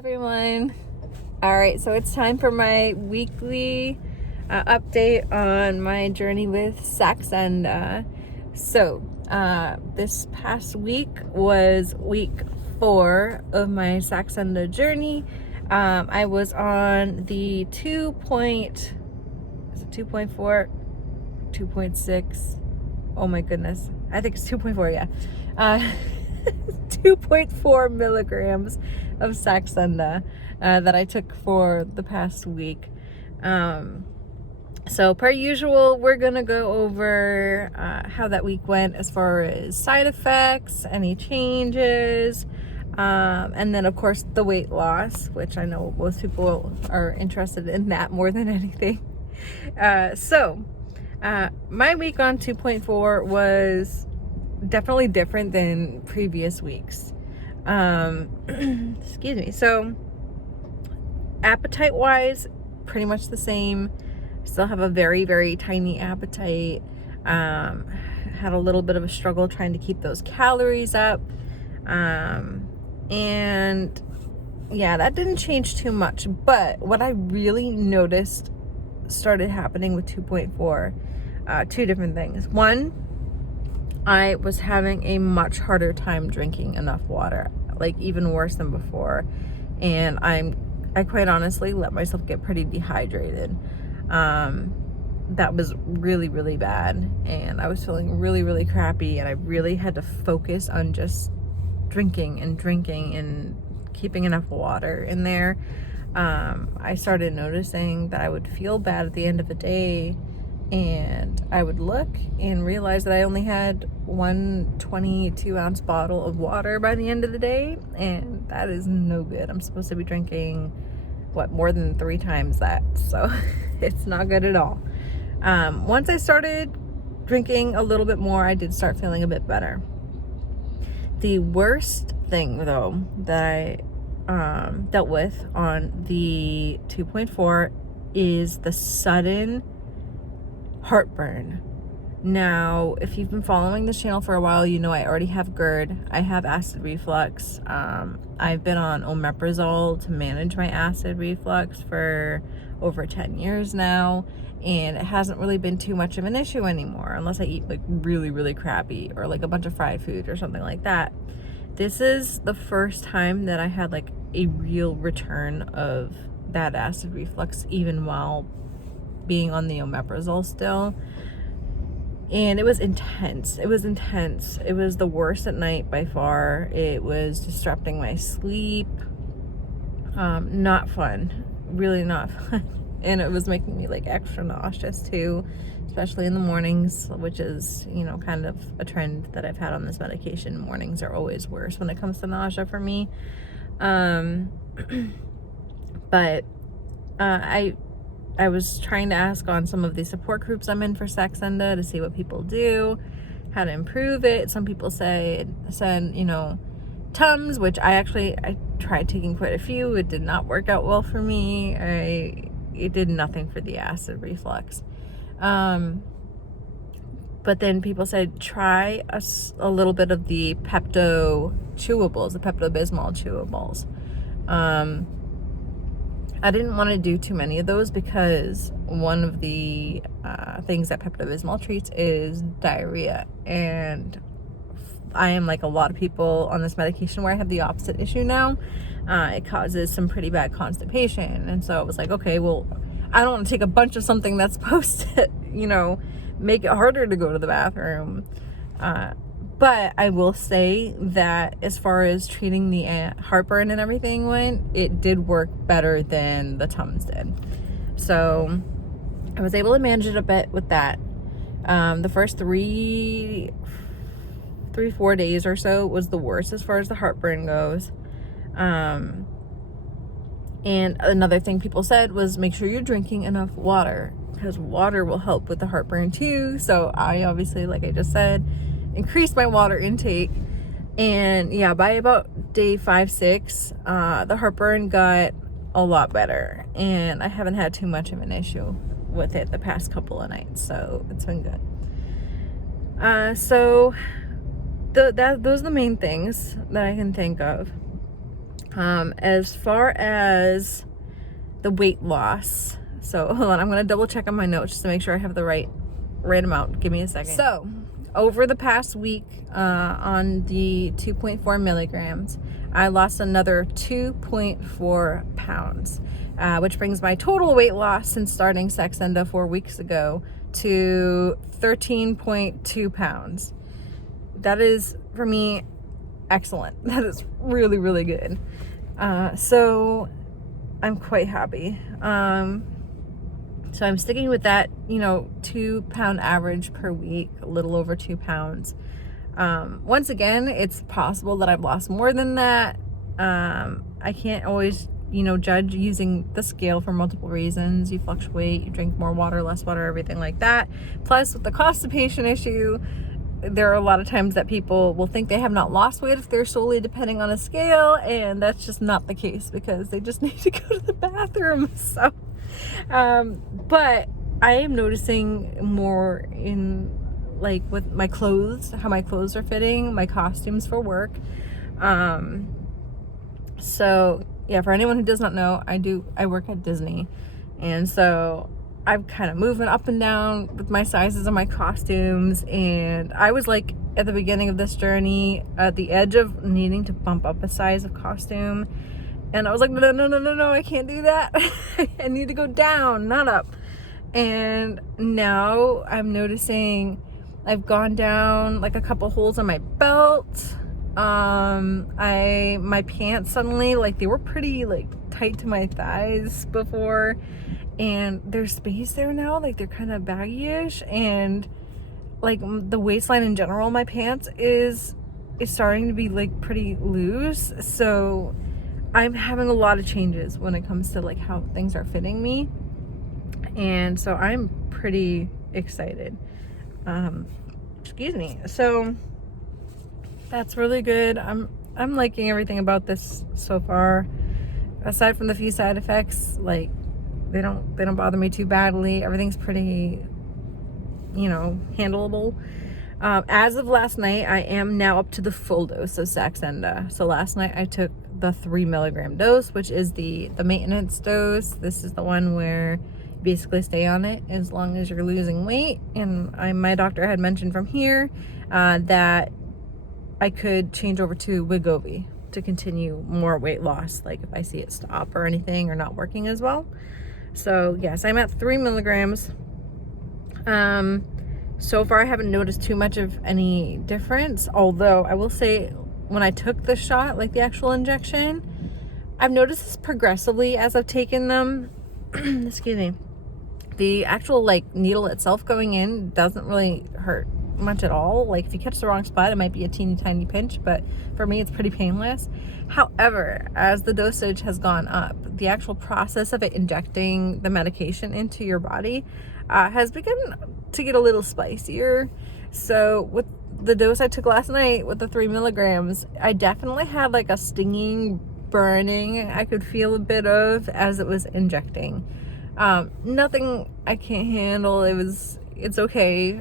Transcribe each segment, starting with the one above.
Everyone. All right, so it's time for my weekly update on my journey with Saxenda. So this past week was week 4 of my Saxenda journey. I was on the 2.4, 2.6. Oh my goodness, I think it's 2.4. Yeah. 2.4 milligrams of Saxenda that I took for the past week. So per usual, we're gonna go over how that week went as far as side effects, any changes, and then of course the weight loss, which I know most people are interested in that more than anything. So my week on 2.4 was definitely different than previous weeks. Excuse me. So appetite wise, pretty much the same. Still have a very, very tiny appetite. Had a little bit of a struggle trying to keep those calories up. And yeah, that didn't change too much. But what I really noticed started happening with 2.4, two different things. One, I was having a much harder time drinking enough water, like even worse than before. And I quite honestly let myself get pretty dehydrated. That was really, really bad. And I was feeling really, really crappy. And I really had to focus on just drinking and keeping enough water in there. I started noticing that I would feel bad at the end of the day. And I would look and realize that I only had one 22-ounce bottle of water by the end of the day, and that is no good. I'm supposed to be drinking, more than 3 times that, so it's not good at all. Once I started drinking a little bit more, I did start feeling a bit better. The worst thing, though, that I dealt with on the 2.4 is the sudden heartburn. Now, if you've been following this channel for a while, you know I already have GERD. I have acid reflux. I've been on omeprazole to manage my acid reflux for over 10 years now, and it hasn't really been too much of an issue anymore unless I eat like really, really crappy or like a bunch of fried food or something like that. This is the first time that I had like a real return of that acid reflux, even while being on the omeprazole still. And it was intense. It was the worst at night by far. It was disrupting my sleep. Not fun. Really not fun. And it was making me like extra nauseous too, especially in the mornings, which is, kind of a trend that I've had on this medication. Mornings are always worse when it comes to nausea for me. But I was trying to ask on some of the support groups I'm in for Saxenda to see what people do, how to improve it. Some people said, Tums, which I tried taking quite a few. It did not work out well for me. It did nothing for the acid reflux. But then people said, try a little bit of the Pepto chewables, the Pepto-Bismol chewables. I didn't want to do too many of those because one of the things that Pepto-Bismol treats is diarrhea. And I am like a lot of people on this medication where I have the opposite issue now. It causes some pretty bad constipation. And so I was like, okay, well, I don't want to take a bunch of something that's supposed to, make it harder to go to the bathroom. But I will say that as far as treating the heartburn and everything went, it did work better than the Tums did. So I was able to manage it a bit with that. The first 4 days or so was the worst as far as the heartburn goes. And another thing people said was make sure you're drinking enough water, because water will help with the heartburn too. So I obviously, like I just said, increased my water intake. And yeah, by about day 5-6, the heartburn got a lot better, and I haven't had too much of an issue with it the past couple of nights, so it's been good. So those are the main things that I can think of. As far as the weight loss, so hold on, I'm gonna double check on my notes just to make sure I have the right amount. Give me a second. So over the past week, on the 2.4 milligrams, I lost another 2.4 pounds, which brings my total weight loss since starting Saxenda 4 weeks ago to 13.2 pounds. That is, for me, excellent. That is really, really good. So I'm quite happy. So I'm sticking with that, 2 pound average per week, a little over 2 pounds. Once again, it's possible that I've lost more than that. I can't always, judge using the scale for multiple reasons. You fluctuate, you drink more water, less water, everything like that. Plus, with the constipation issue, there are a lot of times that people will think they have not lost weight if they're solely depending on a scale, and that's just not the case because they just need to go to the bathroom. So, but I am noticing more in, like, with my clothes, how my clothes are fitting, my costumes for work. So yeah, for anyone who does not know, I work at Disney, and so I'm kind of moving up and down with my sizes of my costumes, and I was like at the beginning of this journey at the edge of needing to bump up a size of costume, and I was like, no, I can't do that. I need to go down, not up. And now I'm noticing I've gone down like a couple holes on my belt. My pants suddenly, like, they were pretty like tight to my thighs before, and there's space there now, like they're kind of baggy-ish, and like the waistline in general of my pants is starting to be like pretty loose. So I'm having a lot of changes when it comes to like how things are fitting me, and so I'm pretty excited. Excuse me. So that's really good. I'm liking everything about this so far. Aside from the few side effects, like they don't bother me too badly. Everything's pretty, handleable. As of last night, I am now up to the full dose of Saxenda. So last night I took the 3 milligram dose, which is the maintenance dose. This is the one where you basically stay on it as long as you're losing weight. And my doctor had mentioned from here that I could change over to Wegovy to continue more weight loss, like if I see it stop or anything or not working as well. So yes, I'm at 3 milligrams. So far I haven't noticed too much of any difference, although I will say when I took the shot, like the actual injection, I've noticed this progressively as I've taken them. Excuse me. The actual like needle itself going in doesn't really hurt much at all. Like if you catch the wrong spot, it might be a teeny tiny pinch, but for me it's pretty painless. However, as the dosage has gone up, the actual process of it injecting the medication into your body has begun to get a little spicier. So with the dose I took last night with the 3 milligrams, I definitely had like a stinging, burning I could feel a bit of as it was injecting. Nothing I can't handle. It's okay.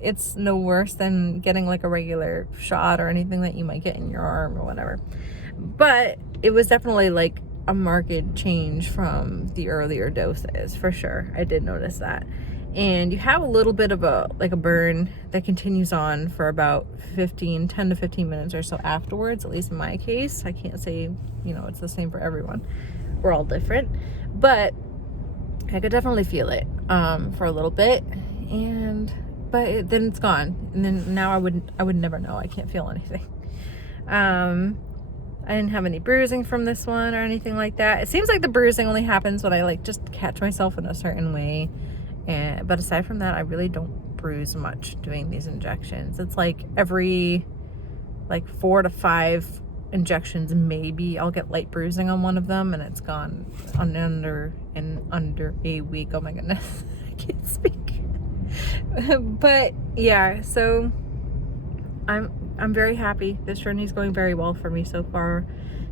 It's no worse than getting like a regular shot or anything that you might get in your arm or whatever. But it was definitely like a marked change from the earlier doses, for sure. I did notice that. And you have a little bit of a burn that continues on for about 10 to 15 minutes or so afterwards, at least in my case. I can't say, it's the same for everyone. We're all different. But I could definitely feel it for a little bit, but then it's gone, and then now I would never know. I can't feel anything. I didn't have any bruising from this one or anything like that. It seems like the bruising only happens when I like just catch myself in a certain way, but aside from that, I really don't bruise much doing these injections. It's like every 4 to 5 injections, maybe I'll get light bruising on one of them, and it's gone under a week. Oh my goodness. I can't speak. But yeah, so I'm very happy. This journey is going very well for me so far.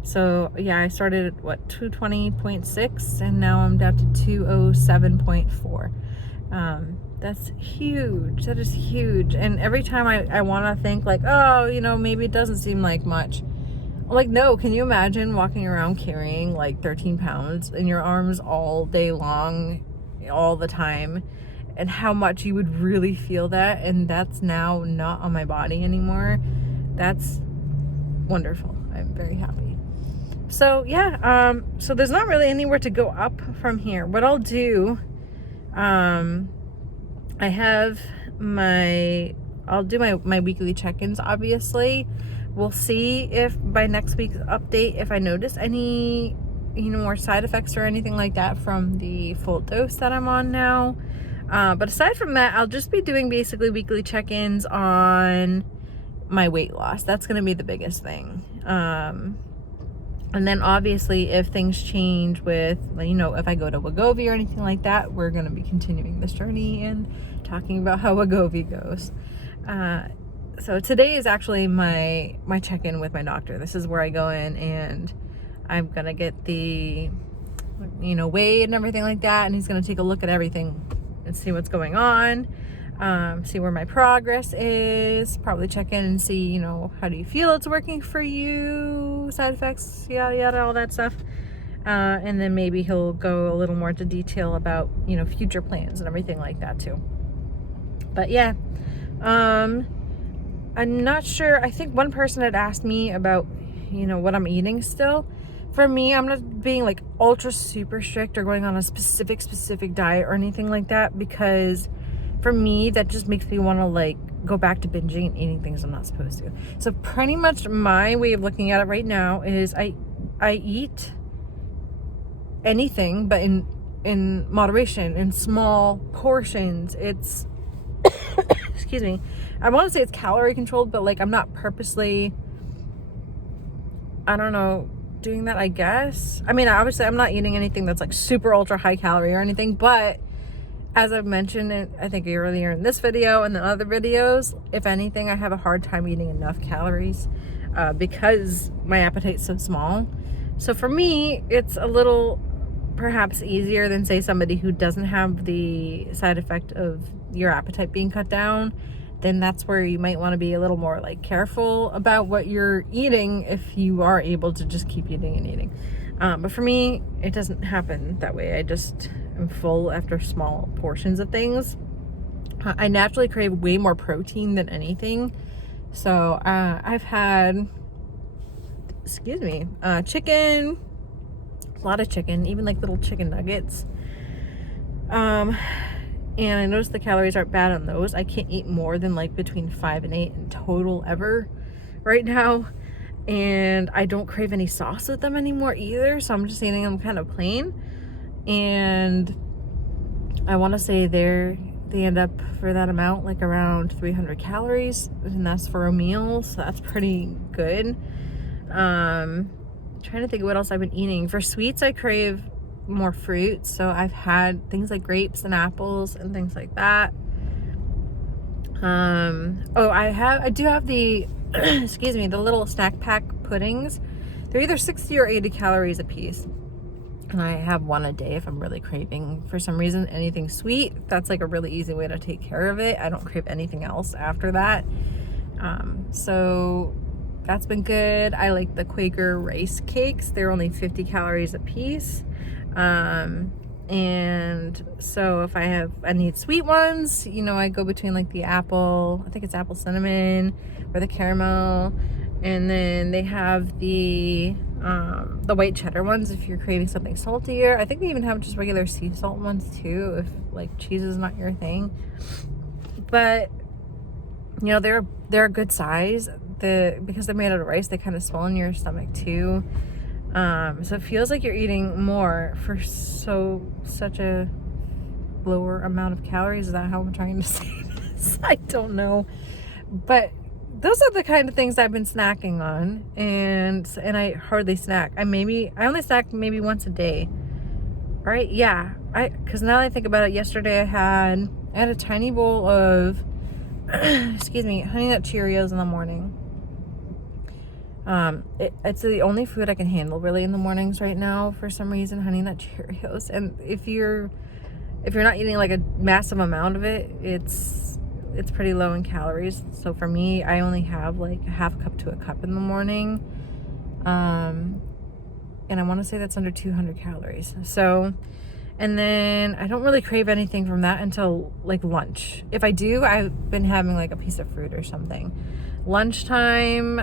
So yeah, I started at 220.6 and now I'm down to 207.4. That's huge. That is huge. And every time I want to think like, oh, maybe it doesn't seem like much, Like, no, can you imagine walking around carrying like 13 pounds in your arms all day long, all the time, and how much you would really feel that? And that's now not on my body anymore. That's wonderful. I'm very happy. So yeah, so there's not really anywhere to go up from here. What I'll do, I have I'll do my weekly check-ins, obviously. We'll see if by next week's update, if I notice any, more side effects or anything like that from the full dose that I'm on now. But aside from that, I'll just be doing basically weekly check-ins on my weight loss. That's going to be the biggest thing. And then obviously if things change with, if I go to Wegovy or anything like that, we're going to be continuing this journey and talking about how Wegovy goes. So today is actually my check-in with my doctor. This is where I go in and I'm going to get the, weight and everything like that. And he's going to take a look at everything and see what's going on. See where my progress is, probably check in and see, how do you feel it's working for you, side effects, yada, yada, all that stuff. And then maybe he'll go a little more into detail about, future plans and everything like that too. But yeah, I'm not sure. I think one person had asked me about, what I'm eating still. For me, I'm not being like ultra super strict or going on a specific diet or anything like that, because for me, that just makes me want to like go back to binging and eating things I'm not supposed to. So pretty much my way of looking at it right now is I eat anything, but in moderation, in small portions. It's excuse me, I want to say it's calorie controlled, but like I'm not purposely, I don't know, doing that, I guess. I mean, obviously I'm not eating anything that's like super ultra high calorie or anything, but as I've mentioned, I think earlier in this video and the other videos, if anything, I have a hard time eating enough calories because my appetite's so small. So for me, it's a little perhaps easier than, say, somebody who doesn't have the side effect of your appetite being cut down. Then that's where you might want to be a little more like careful about what you're eating if you are able to just keep eating and eating. But for me, it doesn't happen that way. I just am full after small portions of things. I naturally crave way more protein than anything. So I've had, chicken, a lot of chicken, even like little chicken nuggets. And I noticed the calories aren't bad on those. I can't eat more than like between 5 and 8 in total ever right now. And I don't crave any sauce with them anymore either. So I'm just eating them kind of plain. And I want to say they end up for that amount like around 300 calories. And that's for a meal. So that's pretty good. Trying to think of what else I've been eating. For sweets, I crave more fruit. So I've had things like grapes and apples and things like that. I do have the the little snack pack puddings. They're either 60 or 80 calories a piece. And I have one a day if I'm really craving, for some reason, anything sweet. That's like a really easy way to take care of it. I don't crave anything else after that. So that's been good. I like the Quaker rice cakes. They're only 50 calories a piece. And so if I need sweet ones, I go between like the apple, I think it's apple cinnamon or the caramel. And then they have the white cheddar ones if you're craving something saltier. I think they even have just regular sea salt ones too, if like cheese is not your thing. But they're a good size. Because they're made out of rice, they kind of swell in your stomach too. So it feels like you're eating more for such a lower amount of calories. Is that how I'm trying to say this? I don't know. But those are the kind of things I've been snacking on, and I hardly snack. I only snack maybe once a day. Right? Yeah. Because now that I think about it, yesterday I had a tiny bowl of Honey Nut Cheerios in the morning. It's the only food I can handle really in the mornings right now for some reason, Honey Nut Cheerios. And if you're not eating like a massive amount of it, it's pretty low in calories. So for me, I only have like a half cup to a cup in the morning. And I want to say that's under 200 calories. So, and then I don't really crave anything from that until like lunch. If I do, I've been having like a piece of fruit or something. Lunchtime,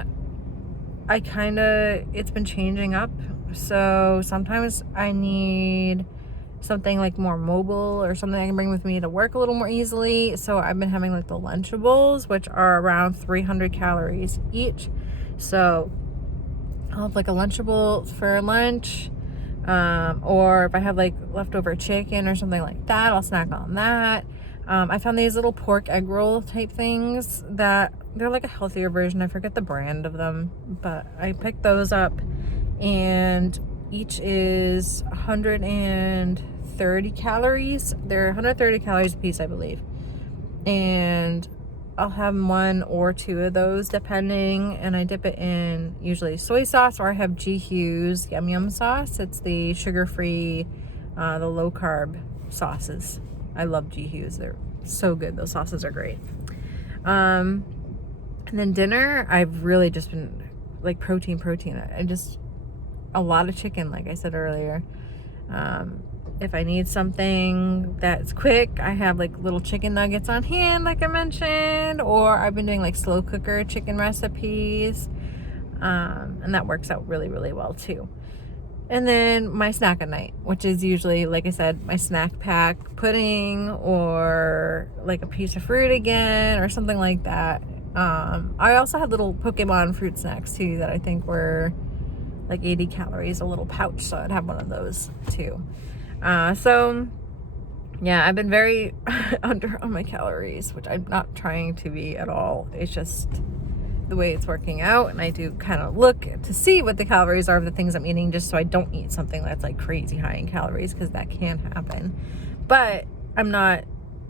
it's been changing up. So sometimes I need something like more mobile or something I can bring with me to work a little more easily. So I've been having like the Lunchables, which are around 300 calories each. So I'll have like a Lunchable for lunch. Or if I have like leftover chicken or something like that, I'll snack on that. I found these little pork egg roll type things that they're like a healthier version. I forget the brand of them, but I picked those up, and each is 130 calories. They're 130 calories a piece, I believe. And I'll have one or two of those depending, and I dip it in usually soy sauce, or I have G Hugh's Yum Yum sauce. It's the sugar-free, the low-carb sauces. I love G Hugh's. They're so good. Those sauces are great. And then dinner, I've really just been like protein. A lot of chicken, like I said earlier. If I need something that's quick, I have like little chicken nuggets on hand, like I mentioned, or I've been doing like slow cooker chicken recipes, and that works out really, really well too. And then my snack at night, which is usually, like I said, my snack pack pudding, or like a piece of fruit again, or something like that. I also had little Pokemon fruit snacks too that I think were like 80 calories, a little pouch, so I'd have one of those too. So yeah, I've been very under on my calories, which I'm not trying to be at all. It's just the way it's working out, and I do kind of look to see what the calories are of the things I'm eating, just so I don't eat something that's like crazy high in calories, because that can happen. But I'm not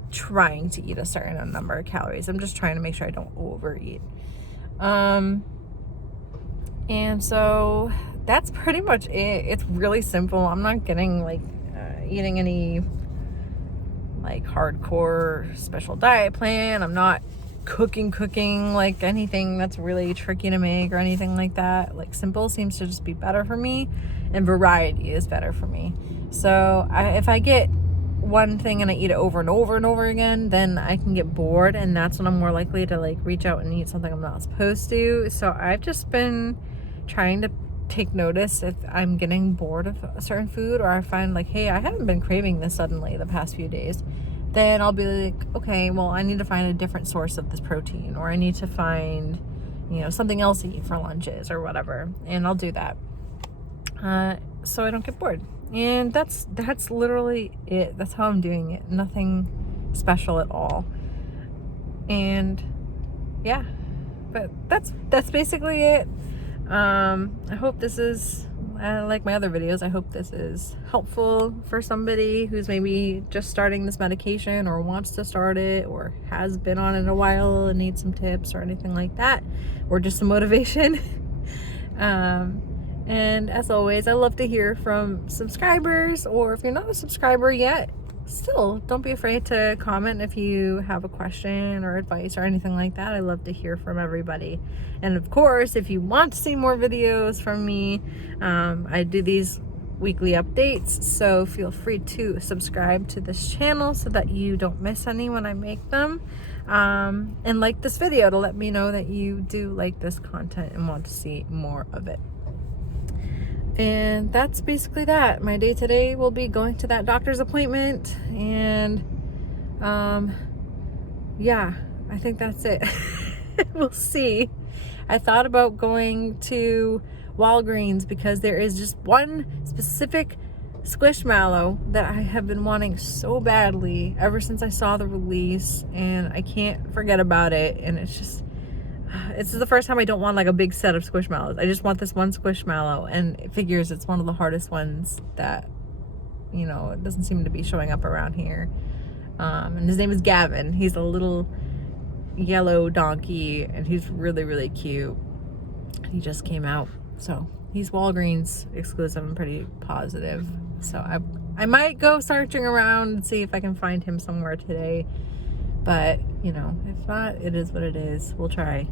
trying to eat a certain number of calories. I'm just trying to make sure I don't overeat. And so that's pretty much it. It's really simple. I'm not getting like eating any like hardcore special diet plan. I'm not cooking like anything that's really tricky to make or anything like that. Like simple seems to just be better for me, and variety is better for me. So if I get one thing and I eat it over and over and over again, then I can get bored, and that's when I'm more likely to like reach out and eat something I'm not supposed to. So I've just been trying to take notice if I'm getting bored of a certain food, or I find like, hey, I haven't been craving this suddenly the past few days, then I'll be like, okay, well, I need to find a different source of this protein, or I need to find, something else to eat for lunches or whatever, and I'll do that, so I don't get bored. And that's literally it. That's how I'm doing it. Nothing special at all. And yeah, but that's basically it. I hope this is, like my other videos, I hope this is helpful for somebody who's maybe just starting this medication, or wants to start it, or has been on it a while and needs some tips or anything like that, or just some motivation. And as always, I love to hear from subscribers, or if you're not a subscriber yet, still don't be afraid to comment if you have a question or advice or anything like that. I love to hear from everybody. And of course, if you want to see more videos from me, I do these weekly updates, so feel free to subscribe to this channel so that you don't miss any when I make them, and like this video to let me know that you do like this content and want to see more of it. And that's basically that. My day today will be going to that doctor's appointment, and yeah, I think that's it. We'll see. I thought about going to Walgreens because there is just one specific Squishmallow that I have been wanting so badly ever since I saw the release, and I can't forget about it. And it's the first time I don't want like a big set of Squishmallows. I just want this one Squishmallow, and it figures it's one of the hardest ones that, it doesn't seem to be showing up around here. And his name is Gavin. He's a little yellow donkey, and he's really, really cute. He just came out, so he's Walgreens exclusive. I'm pretty positive. So I might go searching around and see if I can find him somewhere today. But, if not, it is what it is. We'll try.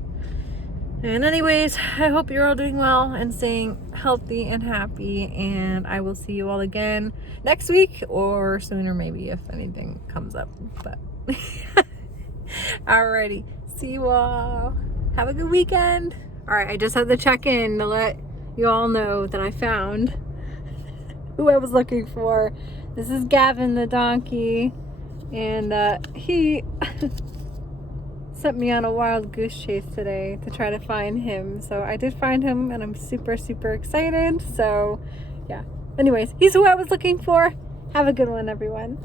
And anyways, I hope you're all doing well and staying healthy and happy, and I will see you all again next week or sooner maybe if anything comes up. But alrighty, see you all. Have a good weekend. Alright, I just had to check in to let you all know that I found who I was looking for. This is Gavin the donkey, and he sent me on a wild goose chase today to try to find him. So I did find him, and I'm super, super excited. So yeah, anyways, he's who I was looking for. Have a good one, everyone.